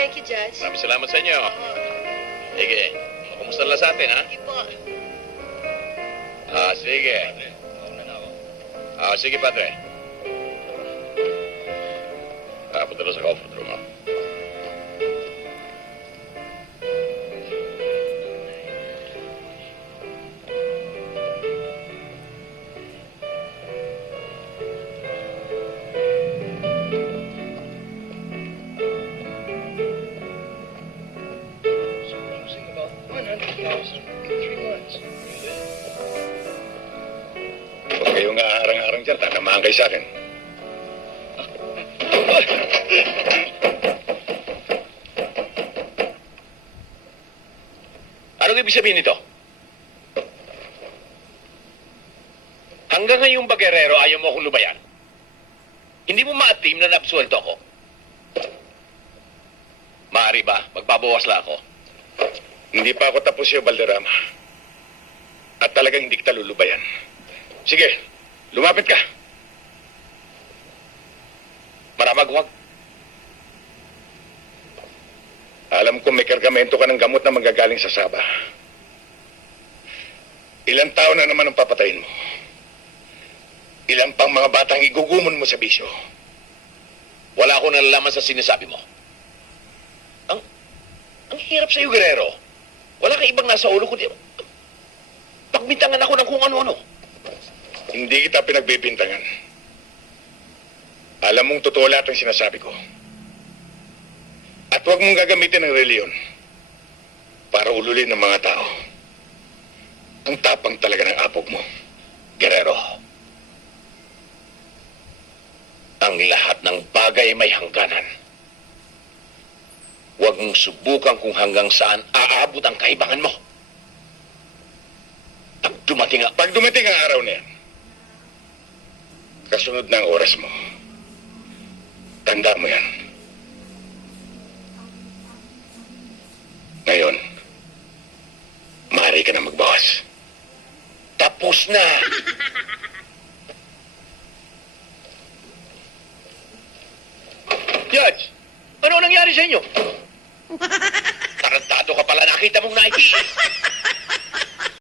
Thank you, Judge. Maraming salamat sa inyo. Sige. Kumusta na sa atin, ha? Sige po. Ah, sige. Ah, sige, Padre. Ah, punta na sa comfort room, ha? Huwag kayong aarang-arang dyan. Tatamaan kayo sa akin. Anong ibig sabihin nito? Hanggang ngayong bagerero, ayaw mo akong lubayan. Hindi mo maatim na naabsuelto ako. Maaari ba? Magbabawas lang ako. Hindi pa ako tapos yung Balderrama. At talagang hindi kita lulubayan. Sige, lumapit ka. Maramagwag. Alam ko may kargamento ka ng gamot na manggagaling sa Saba. Ilang tao na naman ang papatayin mo? Ilang pang mga batang igugumon mo sa bisyo? Wala akong nalalaman sa sinasabi mo. Ang, ang hirap sa iyo, Guerrero. Wala ka ibang nasa ulo kundi... Pagbintangan ako ng kung ano-ano. Hindi kita pinagbibintangan. Alam mong totoo lahat ang sinasabi ko. At huwag mong gagamitin ng reliyon para ululin ng mga tao. Ang tapang talaga ng apog mo, Guerrero. Ang lahat ng bagay may hangganan. Huwag mong subukan kung hanggang saan aabot ang kaibangan mo. Pag dumating, pag dumating ang araw na yan, kasunod ang oras mo. Tanda mo yan. Ngayon, maaari ka na magbawas. Tapos na! Judge, ano nangyari sa inyo? Mong Nike.